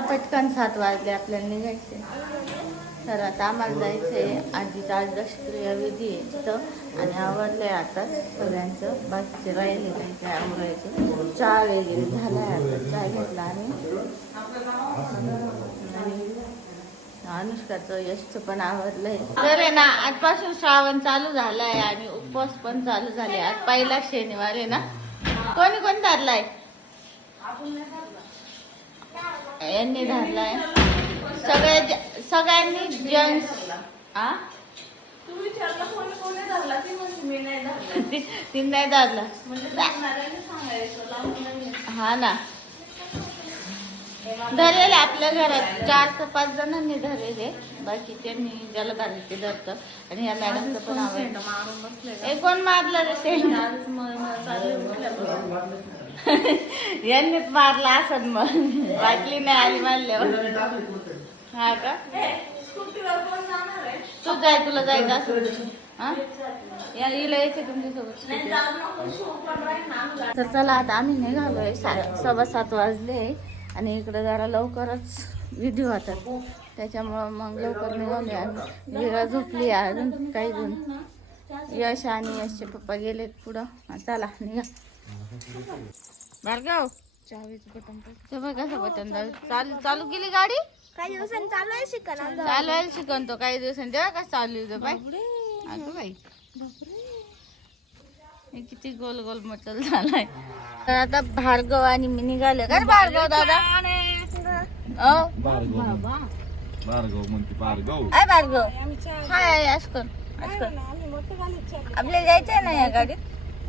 पटकन सात वाजले आपल्याला निघायचे तर आता आम्हाला जायचंय आजीचा आज दशक्रिया विधी आहे तिथं. आणि आवडलंय आता सगळ्यांचं. बाकीचे राहिले नाही काय आवडायचं चहा वगैरे झालाय आता. चहा घेतला आणि आणि अनुष्काचं यशचं पण आवडलंय तर आहे ना आजपासून श्रावण चालू झालाय आणि उपवास पण चालू झाले. आज पहिला शनिवार आहे ना. कोणी कोण धरलाय? यांनी धरलाय. सगळ्या सगळ्यांनी जेंट्स आ? तू धरला मी नाही धरला. धरला. म्हणजे हा ना. धरलेले आपल्या घरात. चार ते पाच जणांनी धरलेले बाकी त्यांनी ज्याला धरले ते धरतं. आणि या मॅडमचं पण आवडतं कोण मारलं रे ते? यांनीच मारला असत मग. बाटली नाही आली मारल्यावर हा का? तू जाय तुला जायचं असं हा? यायचे तुमच्यासोबत. तर चला आता आम्ही निघालोय. सा- सव्वा सात वाजले आणि इकडे जरा लवकरच विधी होतात त्याच्यामुळं मग लवकर निघाले आणि विरा झोपली आहे अजून काही जण यश आणि यशचे पप्पा गेलेत पुढं. चला निघा. भार्गव बघ बटन. चालू चालू केली गाडी? काही दिवसांनी चालू आहे शिकणार चालवायला शिकवतो काही दिवसांनी. तेव्हा कसं चालू होतं बाय अगं बाई. हे किती गोल गोल मटल झालाय. तर आता भार्गव आणि मी निघाले. का भार्गव दादा. ओ भार्गव म्हणते भार्गव. हाय आपल्याला जायचंय ना या गाडीत?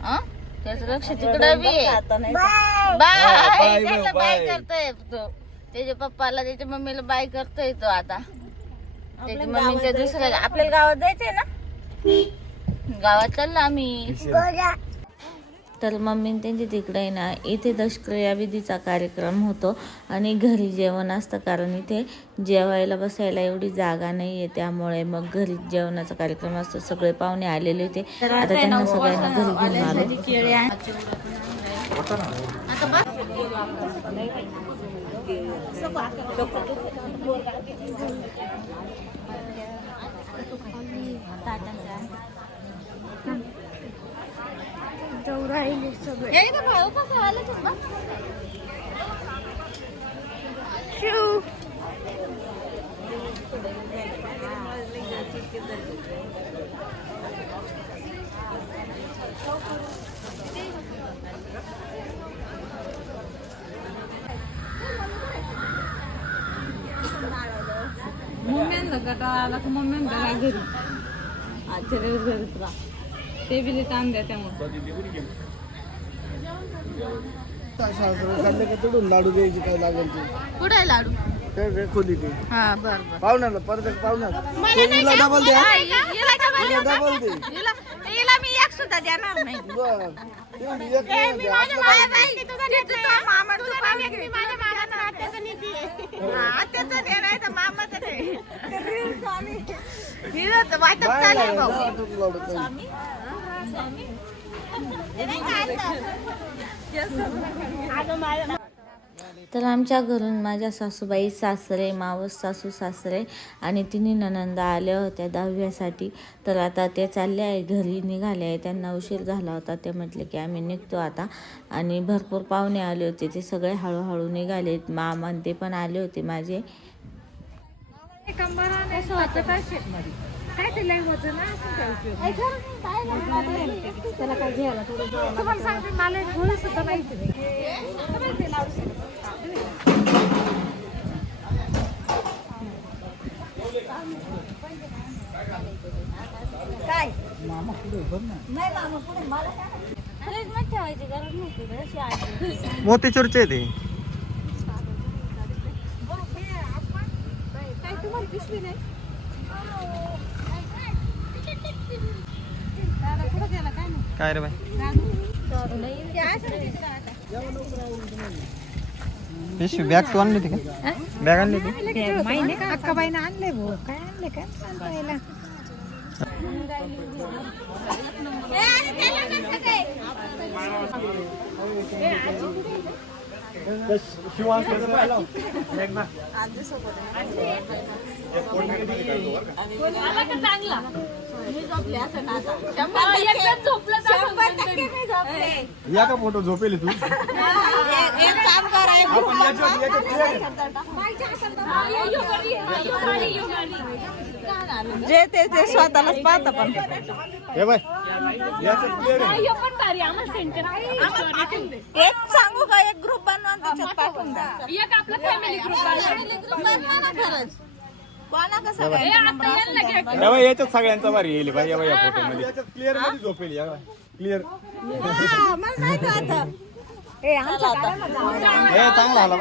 हा त्याचं लक्ष तिकडं बी आहे. बाय. बाय, त्याला बाय बाय. करतोय तो. त्याच्या पप्पाला त्याच्या मम्मीला बाय करतोय तो आता. त्याची मम्मी त्या दुसऱ्या आपल्याला गावात जायचंय ना? गावात चाललो आम्ही. तर मम्मी त्यांची तिकडे ना इथे दशक्रिया विधीचा कार्यक्रम होतो आणि घरी जेवण असतं कारण इथे जेवायला बसायला एवढी जागा नाही आहे त्यामुळे मग घरी जेवणाचा कार्यक्रम असतो. सगळे पाहुणे आलेले होते. आता त्यांना सगळ्यांना घरी घेऊन आलो. राहिले सगळे. ये इथं भाऊ कसं आलं? शिव. तर मम्म्यांना काय घरी. आजच्या दिवस घरीच राहा. ते बी ताण द्या त्यामुळे लाडू द्यायची काय लागेल ते कुठं लाडू काय काय खोली ते हा बर बर पाहुण्याला परत हिला डबल द्या हिला डबल दे हिला मी एक सुद्धा देणार नाही. बर. तेवढी तर आमच्या घरून माझ्या सासूबाई सासरे मावस सासू सासरे आणि तिन्ही ननंदा आल्या होत्या दहाव्यासाठी तर आता ते चालले आहे घरी निघाले आहे. त्यांना उशीर झाला होता. ते म्हटले की आम्ही निघतो आता. आणि भरपूर पाहुणे आले होते. ते सगळे हळूहळू निघाले. मामा ते पण आले होते माझे. तुम्हाला सांगते मला एक गोळी सुद्धा माहिती नाही. काय? नाही मामा पुढे मला काय फ्रीजमध्ये ठेवायची गरज नव्हती रे, अशी आजी. मोतीचूरचे ते. काय तुम्हाला पिशवी नाही दादा कुठं गेला काय रे आता. पिशवी बॅग तू आणली होती का? बॅग आणली होती? अक्काबाईनं आणले भाऊ काय आणले काय या का फोटो झोपेल तू? एक काम करा एक आपण याच्यावर जे ते ते स्वतःलाच पाहता पण. हे बाय याच्यात clear आहे. एक सांगू का? एक ग्रुप बनवा आणि त्याच्यात पाठवून द्या. कोणा कसं काय या बाई याच्यात सगळ्यांचा भारी येईल बाई या बाई या फोटो मध्ये याच्यात क्लिअरमध्ये झोपेल या क्लिअर हे चांगला आला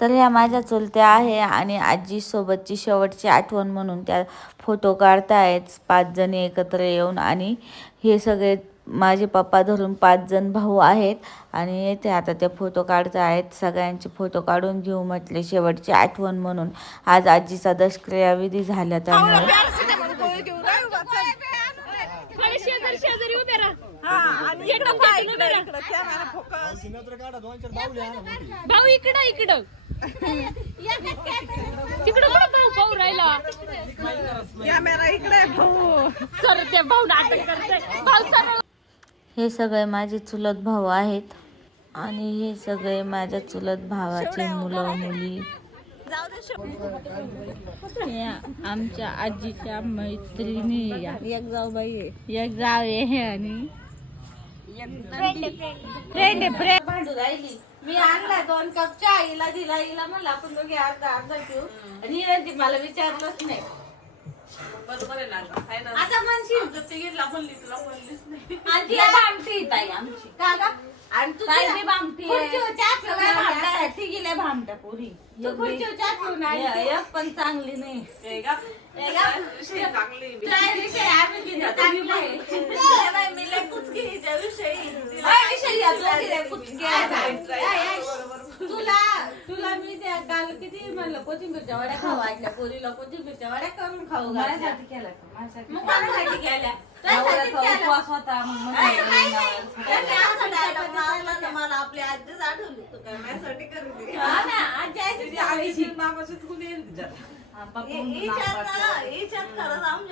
तर ह्या माझ्या चुलत्या आहे आणि आजी सोबतची शेवटची आठवण म्हणून त्या फोटो काढतायत. पाच जणी एकत्र येऊन आणि हे सगळे माझे पप्पा धरून पाच जण भाऊ आहेत आणि येथे आता ते फोटो काढता आहेत. सगळ्यांचे फोटो काढून घेऊ म्हटले शेवटची आठवण म्हणून. आज आजीचा दशक्रिया विधी झाला त्यामुळे. भाऊ इकडं इकडं. तिकडं भाऊ भाऊ राहिला? कॅमेरा इकडे. भाऊ सर ते भाऊ नाटक करते भाऊ सर हे सगळे माझे चुलत भाऊ आहेत. आणि हे सगळे माझ्या चुलत भावाचे मुलं मुली. या आमच्या आजीच्या मैत्रिणी एक जाऊ बाई एक जाव आहे आणि फ्रेंड आहे फ्रेंड भांडू राहिली. मी आणला दोन कप चहा हिला दिला हिला म्हणलं आपण दोघे अर्धा अर्धा पिऊ. आणि मला विचारलंच नाही. आता म्हणशील तर ती गेला म्हणली तुला बोललीच नाही आणि ती भामटी ताई आमची का ग? आणि तू खुर्चीवर चहा पिऊन आली. ती गेल्या भामट्या पोरी तू खुर्चीवर चहा पिऊन आली. एक पण चांगली नाही हे का? काय विषय आम्ही किती चांगलं आहे. तिला बाई मी लय कुचकीच्या विषयी. तिला विषयी आपलं तिला कुचकी आहे. काय आहे? तुला तुला मी किती म्हणलं कोथिंबीरच्या वड्या खाऊ वाटल्या पोरीला कोथिंबीरच्या वड्या करून खाऊ घातल्या. मग कोणासाठी केल्या? त्यासाठीच केल्या. त्याने असा dialogue मारला तर मला आपली आजीच आठवली तू काय माझ्यासाठी करू दे. हा ना, आजी ना- हिच्यात खरंच आमच्या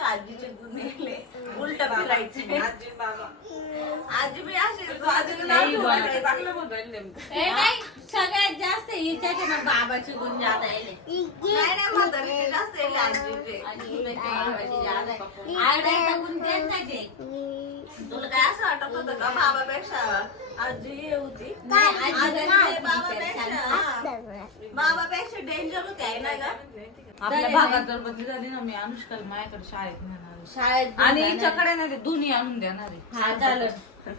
आजीचे गुण गेले. उलटं फिरायचे. आजी बी अशी आजीला नाव ठेवायचं. ए, नाही, सगळ्यात जास्त हिच्याचे ना बाबाचे गुण जादा येले नाही नाही म्हातारीचे जास्त येले आजीचे आजीपेक्षा बाबाचे जादा आहे. आरडायचा गुण त्यांचाच आहे. तुला काय असं वाटत होतं का बाबापेक्षा आजी होती आजी बाबापेक्षा बाबापेक्षा डेंजर होती आहे ना का आपल्या भागात जर बदली झाली ना मी अनुष्काला माझ्याकडे शाळेत नेणार शाळेत आणि हिच्याकडे नाही ते दोन्ही आणून देणार आहे. हा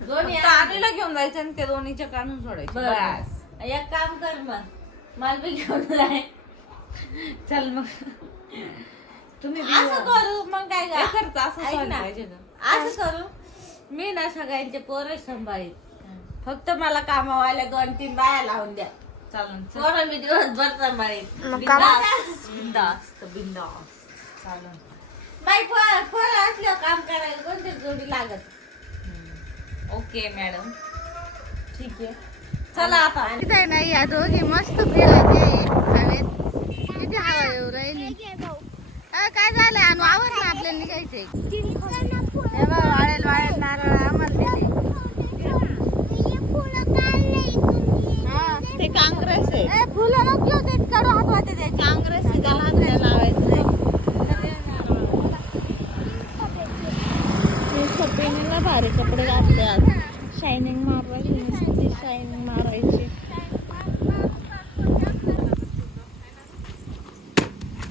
दोन्ही फक्त आणीला घेऊन जायचं आणि ते दोन्हीच्या काढून सोडायचे. बस. बस. एक काम कर मग. मला बी घेऊन जाय. चल मग. तुम्ही बी असं करू मग काय खर्च असं ऐक व्हायला ना. पाहिजे असं करू. मी ना सगळ्यांचे पोरं सांभाळीत फक्त मला कामावाल्या दोन तीन बाया लावून द्या. चालन चल. पोरं मी दिवसभर सांभाळीत बिंदास. बिंदास. बिंदास चालन. बाई पोर पोरं असल्यावर काम करायला कोणती जोडी लागत. Okay madam. ठीक आहे. चला आता. या दोघी मस्त फिरत आहे. हवेत किती हवा येऊ राहिली? अ, काय झालं? आणि आवर ना आपल्याला निघायचंय. हे बघ, वाळेल वाळेल नारळ आम्हाला दिले हा. ते काँग्रेस आहे. ए, फुलं नको घेऊ ते कडू हात वाटे ते काँग्रेस आहे, त्याला हात नाही. लावायचं नाही सपेनीला भारी कपडे घातले आज. शायनिंग मारवायची नुसती शायनिंग मारायची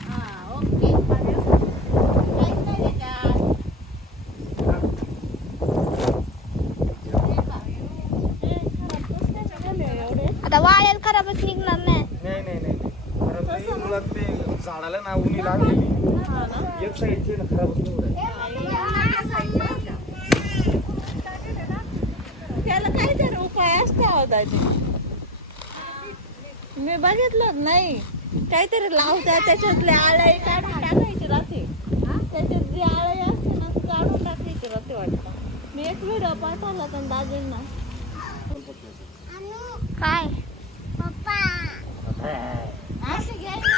हा, ओके. काहीच नाही त्याच्यात. आता वाळेल खराबच निघणार नाही नाही नाही नाही कारण ते मुळात ते झाडाला ना उनी लागलेली एक साईडचे ना खराबच नाही होत त्याला काहीतरी उपाय असता होता मी बघितलं नाही. काहीतरी लावत्या त्याच्यातले आळ्या काढून टाकायची राहते त्याच्यात जी आळ्या वाटतं. मी एक व्हिडिओ पाठवला होता दाजींना. काय? अशी घ्यायला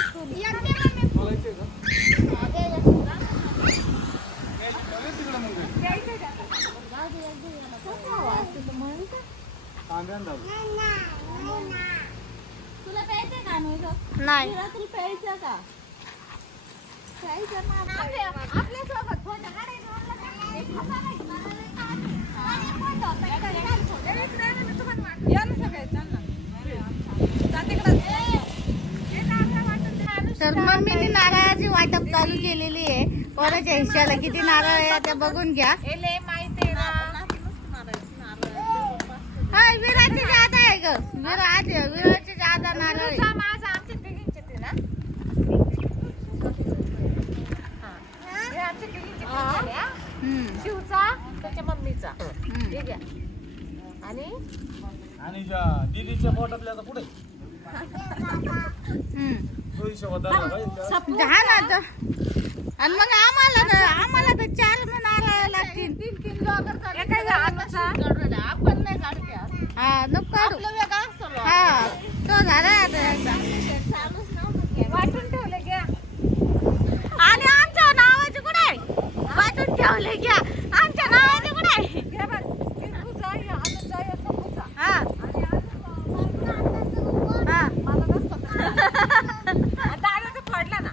तुला प्यायचं का नाही तुला प्यायचं का प्यायचं आपल्यासोबत फोटो काढायचा म्हणलं का? एक फोटो नाही, मला नाही काढायचा. आणि फोटो होता, एका घरात फोटो. लगेच राहिलं ना तुम्हाला वाटतं. या ना सगळे चल ना जा तिकडं. हे चांगलं वाटत नाही. अनुष्का तर मम्मीने नारळाची वाटप चालू केलेली आहे. कोणाच्या हिश्श्याला किती नारळ आहे त्या बघून घ्या. हा विराची जादा आहे ग. विराट विराची जादा नारळ हे. हा. शिवचा त्याच्या मम्मीचा. ठीक आहे आणि? दीदीच्या पोटातल्या पुढे हम्म. तो हिशोब धरला पाहिजे त्याला. ना तर आणि मग आम्हाला आम्हाला तर चार नारळ लागतील तीन तीन लोकर आपण नाही काढते. हा नको काढू. हा तो झाला आता. वाटून ठेवले घ्या आणि आमच्या नावाचे कुठे आहे वाटून ठेवले घ्या आमच्या नावाचे कुठे आहे घ्या बरं. हे तुझा, हे अनुचा, हे समूचा. हा आणि अनुचा, हा मला नसतं तर. आणि दादाचा फोडला ना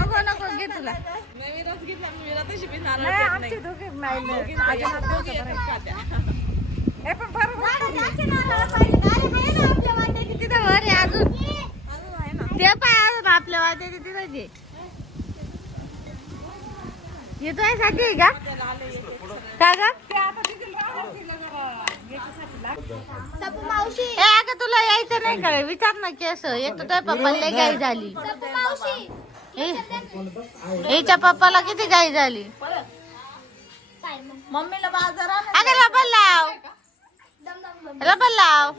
नको नको घे तुला. नाही, आमचे दोघे नाही, माझ्या हात दोघे भरायचे. हे पण बरोबर तिथं वर आहे अजून. ते पाय अजून आपल्या वाट्याचे तिथं घे. येतोयसाठी आहे का का ग? सपू मावशी. ए अगं तुला यायचं नाही का? विचार ना की असं एक तर पप्पाला लय घाई झाली. सपू मावशी. हिच्या पप्पाला किती घाई झाली? काय? मम्मीला बाजारात अगं रबर लाव. दम दम दम रबर लाव.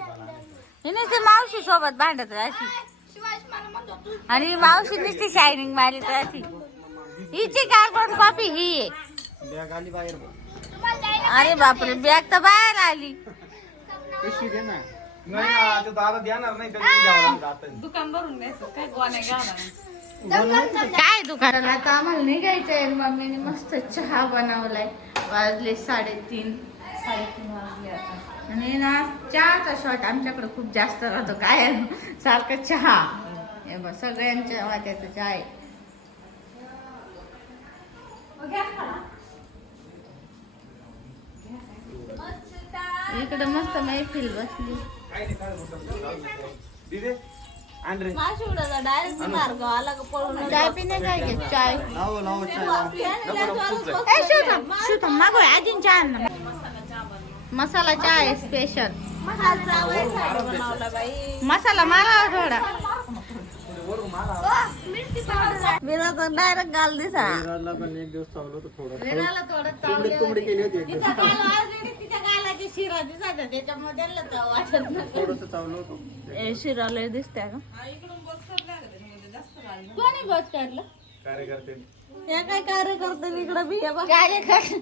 हिने ती मावशी सोबत भांडत राहती. आणि मावशी नुसती शायनिंग मारीत राहती. हिची कार्बन कॉपी ही आहे. बॅग आली. बाहेर तुम्हाला जायला अरे बापरे बॅग तर बाहेर आली. दुकान भरून काय काय दुकानाला आता आम्हाला निघायचंय मम्मीने मस्त चहा बनवलाय. वाजले साडेतीन. साडेतीन वाजले आता. आणि ना चहाचा शॉट आमच्याकडे खूप जास्त राहतो. काय? सारखं चहा. हे बघ सगळ्यांच्या वाट्याचं चहा आहे. इकडे मस्त मैफिल बसली. डायरेक्ट मार्ग आला का पळून चाय पिणे काय घे चाय लाव लाव चाय लाव. ए शिवथम शिवथम मागोय अजून चहा आण ना मसाला चहा आहे स्पेशल बनवला बाई मसाला मारा थोडा विराचा डायरेक्ट गाल दिसा. विराला पण एक दिवस चावलं होतं थोडं. विराला थोडं कोंबडी कोंबडी केली होती तिचा गाल already तिच्या गालाची शिरा दिसत त्याच्यामुळे त्यांना चव वाटत नाही. थोडस चावलं होतं. शिरालय दिसतंय का कोणी बस काढलं? कार्यकर्ते. या काय कार्यकर्ते इकडे बी कार्यकर्ते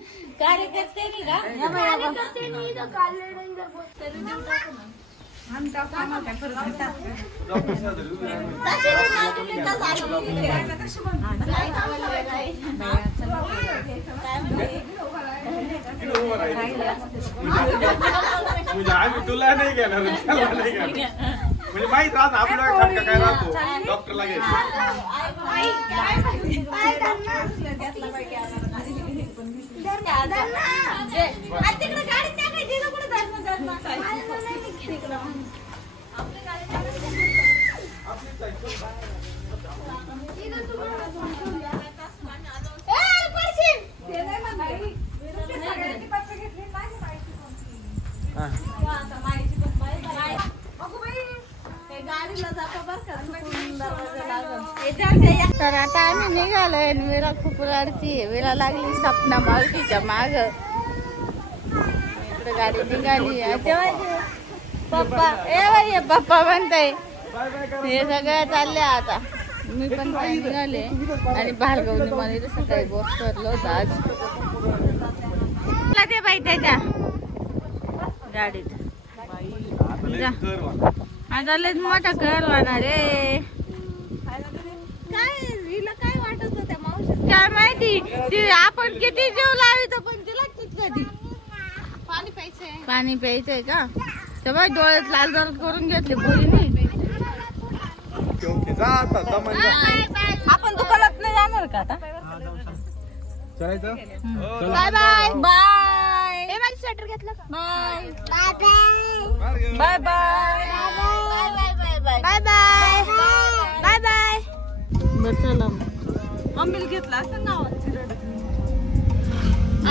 नाही का? म्हणजे आम्ही तुला नाही घेणार त्याला नाही घेणार म्हणजे माहीत राहत आपल्याला खटका काय राहतो डॉक्टरला घ्यायचं आ, तिकडे गाडी टाकायची ना कुठे धरणं धरणं काय? ए, पडशील. ते नाही म्हणते. तुमच्या सगळ्यांची पत्र घेतली नाही माहिती हा. तर आता आम्ही निघालोय आणि वीरा खूप रडतीये. वीरा लागली सपना मावशीच्या माग. इकडे गाडी निघाली. पप्पा ए बाई पप्पा म्हणताय हे सगळं चालले आता. मी पण काय निघाले. आणि भार्गवने मला इथं सकाळी गोष्ट करलं होतं आज. ते बाई त्याच्या. गाडीत. आता लय मोठा घर होणार रे. काय? काय माहिती? ती आपण किती जीव लावितो पण तिला कधी? पाणी प्यायचंय. पाणी प्यायचंय का? तेव्हा डोळ्यात लाल लाल करून घेतले पोरीने ओके ओके जा आता दमन जा. आपण दुकानात नाही जाणार का आता? चलायचं. Bye bye. बाय. ए माझी स्वेटर घेतलं का? Bye. Bye bye. Bye bye. Bye bye. Bye bye bye मग. मम्मीला घेतला असं नाव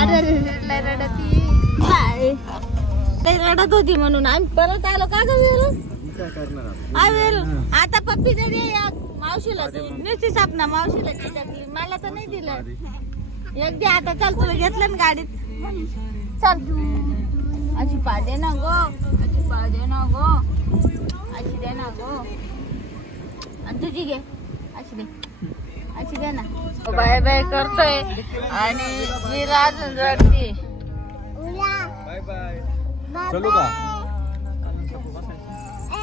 अरे रे रडती. रडत होती म्हणून. आम्ही परत आलो का ग वेरू? काय वेरू आता पप्पी तरी या मावशीला नुसती सापना मावशीला त्याच्यातली मला तर नाही दिलं. एक दे आता चल तुला घेतलं ना गाडीत. चल. अशी पा दे ना गो. अशी पा दे ना गो. अशी दे ना गो. आणि तुझी घे. अशी दे. अशी दे ना. बाय बाय करतोय आणि मी अजून रडती. बाय बाय चलू का?